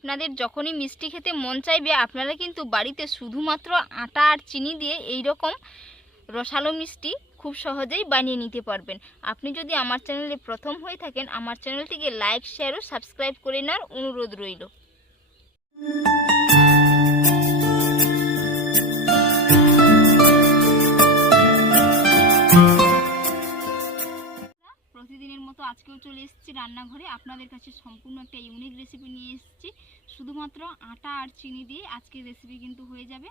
আপনাদের যখনই মিষ্টি খেতে মন চাইবে, আপনারা কিন্তু বাড়িতে শুধুমাত্র আটা আর চিনি দিয়ে এই রকম রসালো মিষ্টি খুব সহজেই বানিয়ে নিতে পারবেন। আপনি যদি আমার চ্যানেলে প্রথম হয়ে থাকেন, আমার চ্যানেলটিকে লাইক, শেয়ার ও সাবস্ক্রাইব করে নেওয়ার অনুরোধ রইল। আজকেও চলে এসেছি রান্নাঘরে। আপনাদের কাছে সম্পূর্ণ একটা ইউনিক রেসিপি নিয়ে এসেছি। শুধুমাত্র আটা আর চিনি দিয়ে আজকের রেসিপি কিন্তু হয়ে যাবে।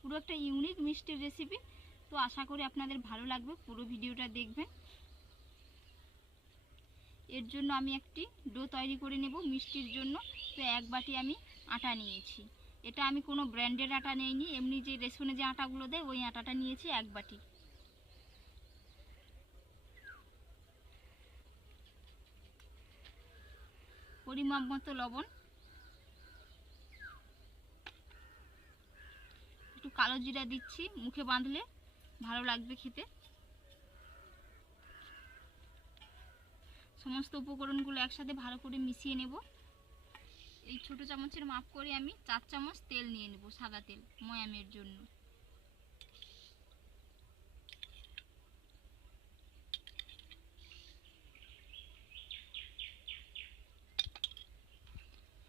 পুরো একটা ইউনিক মিষ্টির রেসিপি তো আশা করি আপনাদের ভালো লাগবে, পুরো ভিডিওটা দেখবেন। এর জন্য আমি একটি ডো তৈরি করে নেব মিষ্টির জন্য। তো এক বাটি আমি আটা নিয়েছি। এটা আমি কোনো ব্র্যান্ডের আটা নেইনি। এমনি যে রেশনে যে আটাগুলো দেয়, ওই আটাটা নিয়েছি এক বাটি। পরিমাপ মতো লবণ। একটু কালো জিরা দিচ্ছি মুখে বাঁধলে ভালো লাগবে খেতে। সমস্ত উপকরণগুলো একসাথে ভালো করে মিশিয়ে নেব। এই ছোট চামচের মাপ করে আমি চার চামচ তেল নিয়ে নেব, সাদা তেল, ময়ামের জন্য।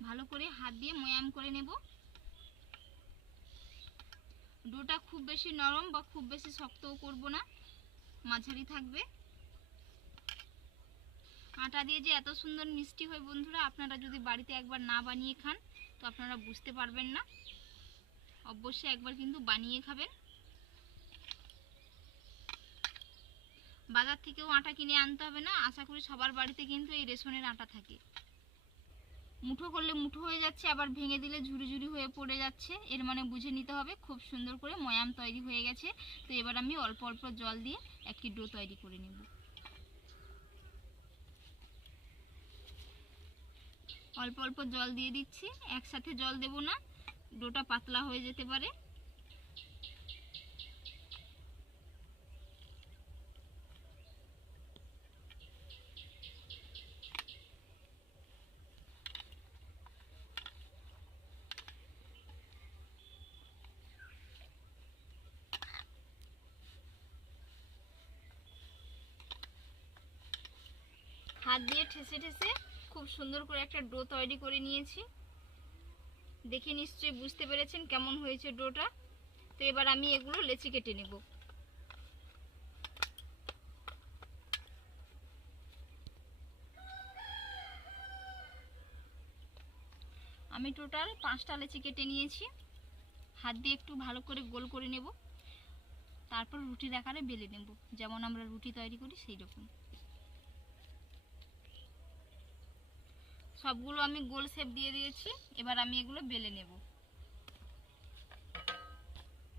ভালো করে হাত দিয়ে ময়াম করে নেব। ডোটা খুব বেশি নরম বা খুব বেশি শক্তও করব না, মাঝারি থাকবে। আটা দিয়ে যে এত সুন্দর মিষ্টি হয় বন্ধুরা, আপনারা যদি বাড়িতে একবার না বানিয়ে খান, তো আপনারা বুঝতে পারবেন না। অবশ্যই একবার কিন্তু বানিয়ে খাবেন। বাজার থেকেও আটা কিনে আনতে হবে না, আশা করি সবার বাড়িতে কিন্তু এই রেশনের আটা থাকে। মুঠো করলে মুঠো হয়ে যাচ্ছে, আবার ভেঙে দিলে ঝুড়ি ঝুড়ি হয়ে পড়ে যাচ্ছে। এর মানে বুঝে নিতে হবে, খুব সুন্দর করে ময়াম তৈরি হয়ে গেছে। তো এবার আমি অল্প অল্প জল দিয়ে একটি ডো তৈরি করে নেব। অল্প অল্প জল দিয়ে দিচ্ছি, একসাথে জল দেব না, ডোটা পাতলা হয়ে যেতে পারে। হাত দিয়ে ঠেসে ঠেসে খুব সুন্দর করে একটা ডো তৈরি করে নিয়েছি। দেখে নিশ্চয়ই বুঝতে পেরেছেন কেমন হয়েছে ডোটা। তো এবার আমি এগুলো লেচি কেটে নেব। আমি টোটাল পাঁচটা লেচি কেটে নিয়েছি। হাত দিয়ে একটু ভালো করে গোল করে নেব। তারপর রুটির আকারে বেলে নেব। যেমন আমরা রুটি তৈরি করি সেই রকম সবগুলো আমি গোল শেপ দিয়ে দিয়েছি। এবার আমি এগুলো বেলে নেব।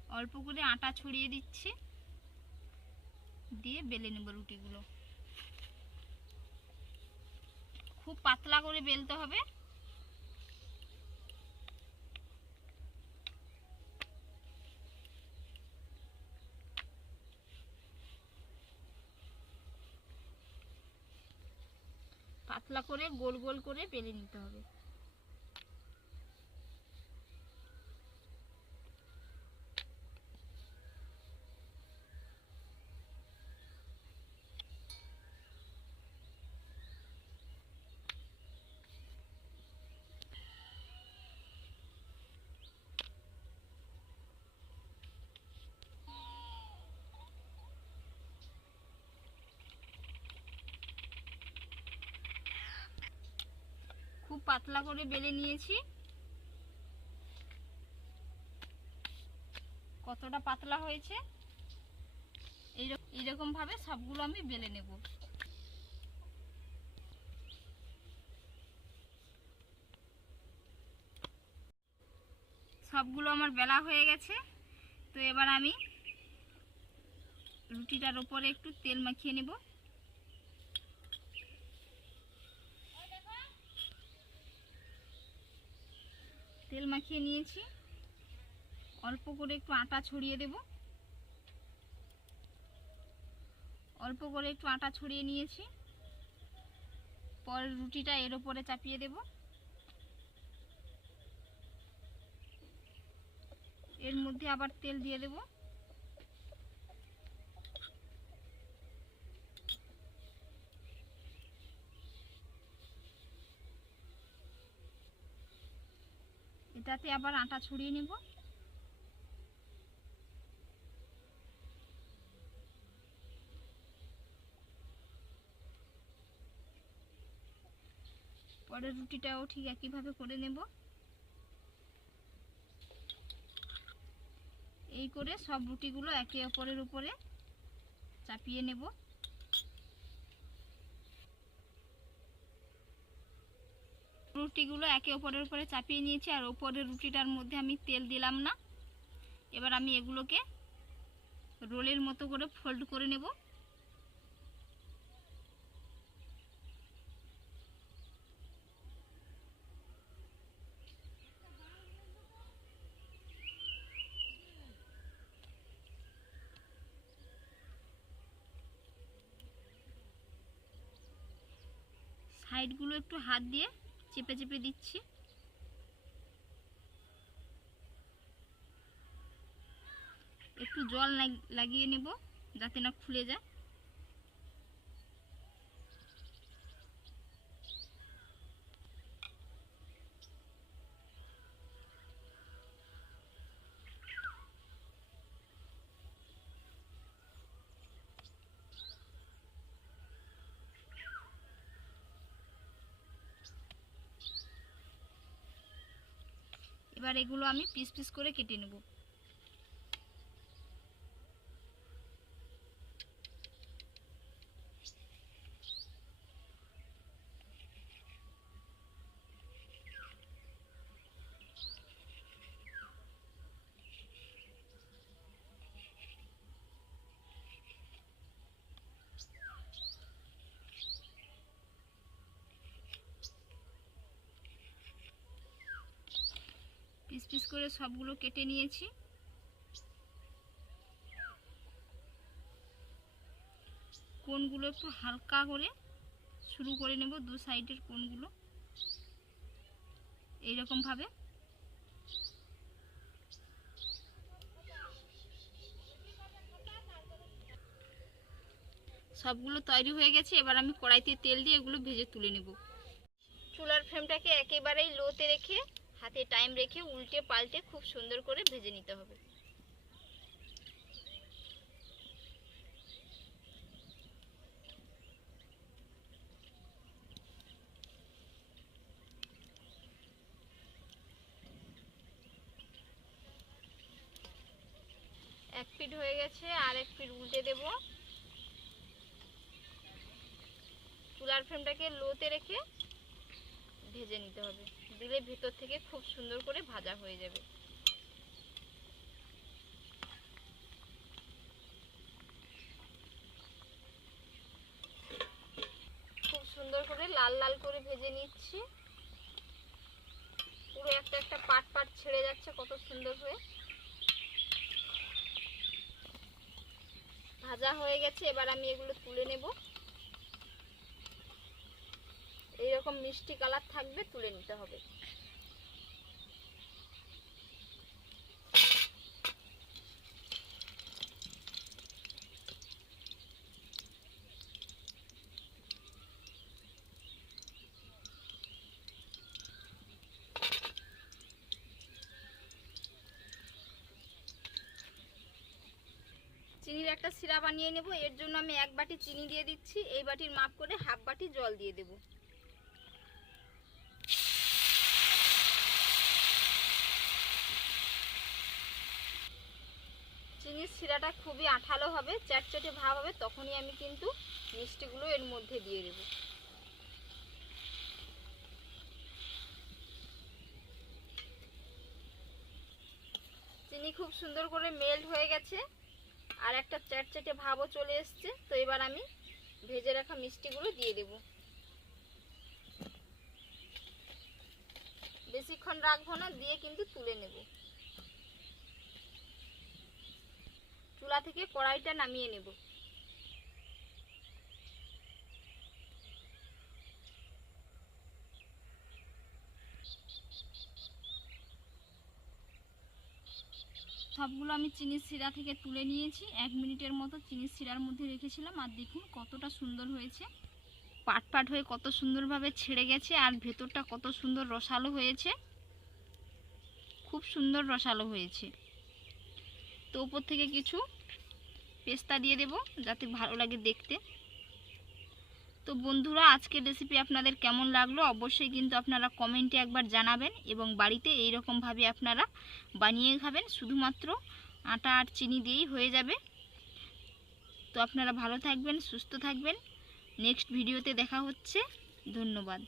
অল্প করে আটা ছড়িয়ে দিচ্ছি। দিয়ে বেলে নেব রুটিগুলো। খুব পাতলা করে বেলতে হবে। পাতলা করে গোল গোল করে বেলে নিতে হবে। পাতলা করে বেলে নিয়েছি। কতটা পাতলা হয়েছে? এইরকম ভাবে সবগুলো আমি বেলে নেব। সবগুলো আমার বেলা হয়ে গেছে। তো এবার আমি রুটিটার ওপরে একটু তেল মাখিয়ে নেব। তেল মাখিয়ে নিয়েছি। অল্প করে একটু আটা ছড়িয়ে দেব। অল্প করে একটু আটা ছড়িয়ে নিয়েছি। পর রুটিটা এর ওপরে চাপিয়ে দেব। এর মধ্যে আবার তেল দিয়ে দেবো। এটাতে আবার আটা ছড়িয়ে নেব। পরের রুটিটাও ঠিক একইভাবে করে নেব। এই করে সব রুটিগুলো একে অপরের উপরে চাপিয়ে নেব। রুটিগুলো একে অপরের উপরে চাপিয়ে নিয়েছি, আর ওপরের রুটিটার মধ্যে আমি তেল দিলাম না। এবার আমি এগুলোকে রোলের মতো করে ফোল্ড করে নেব। সাইডগুলো একটু হাত দিয়ে চেপে চেপে দিচ্ছি। একটু জল লাগ- লাগিয়ে নেব যাতে না খুলে যায়। এবার এগুলো আমি পিস পিস করে কেটে নেব। পিস করে সবগুলো কেটে নিয়েছি। কোনগুলো একটু হালকা করে শুরু করে নেব, দু সাইডের কোনগুলো। এইরকম ভাবে সবগুলো তৈরি হয়ে গেছে, এবার আমি কড়াইতে তেল দিয়ে এগুলো ভেজে তুলে নেব। চুলার ফ্লেমটাকে একেবারেই লোতে রেখে হাতে টাইম রেখে উল্টে পাল্টে খুব সুন্দর করে ভেজে নিতে হবে। এক পিঠ হয়ে গেছে, আর এক পিঠ উল্টে দেব। চুলার ফ্লেমটাকে লোতে রেখে ভেজে নিতে হবে। দিলে ভেতর থেকে খুব সুন্দর করে ভাজা হয়ে যাবে। খুব সুন্দর করে লাল লাল করে ভেজে নিচ্ছি। পুরো একটা একটা পাট পাট ছেড়ে যাচ্ছে কত সুন্দর হয়ে। ভাজা হয়ে গেছে, এবার আমি এগুলো তুলে নেব। এইরকম মিষ্টি কালার থাকবে তুলে নিতে হবে। চিনির একটা সিরা বানিয়ে নেব। এর জন্য আমি এক বাটি চিনি দিয়ে দিচ্ছি। এই বাটির মাপ করে হাফ বাটি জল দিয়ে দেব। সিরাটা খুবই আঠালো হবে চ্যাটচেটে ভাব হবে, তখনই আমি কিন্তু মিষ্টিগুলো এর মধ্যে দিয়ে দেব। চিনি খুব সুন্দর করে মেল্ট হয়ে গেছে, আর একটা চ্যাটচ্যাটে ভাবও চলে এসছে, তো এবার আমি ভেজে রাখা মিষ্টিগুলো দিয়ে দেব। বেশিক্ষণ রাখব না, দিয়ে কিন্তু তুলে নেব। চুলা থেকে কড়াইটা নামিয়ে নেব। সবগুলো আমি চিনির শিরা থেকে তুলে নিয়েছি। এক মিনিটের মতো চিনির শিরার মধ্যে রেখেছিলাম। আর দেখুন কতটা সুন্দর হয়েছে। পাট পাট হয়ে কত সুন্দরভাবে ছেড়ে গেছে আর ভেতরটা কত সুন্দর রসালো হয়েছে। খুব সুন্দর রসালো হয়েছে। তো উপর থেকে কিছু পেস্তা দিয়ে দেব, যাতে ভালো লাগে দেখতে। তো বন্ধুরা, আজকের রেসিপি আপনাদের কেমন লাগল অবশ্যই কিন্তু আপনারা কমেন্টে একবার জানাবেন এবং বাড়িতে এই রকমভাবে আপনারা বানিয়ে খাবেন। শুধুমাত্র আটা আর চিনি দিয়েই হয়ে যাবে। তো আপনারা ভালো থাকবেন, সুস্থ থাকবেন। নেক্সট ভিডিওতে দেখা হচ্ছে। ধন্যবাদ।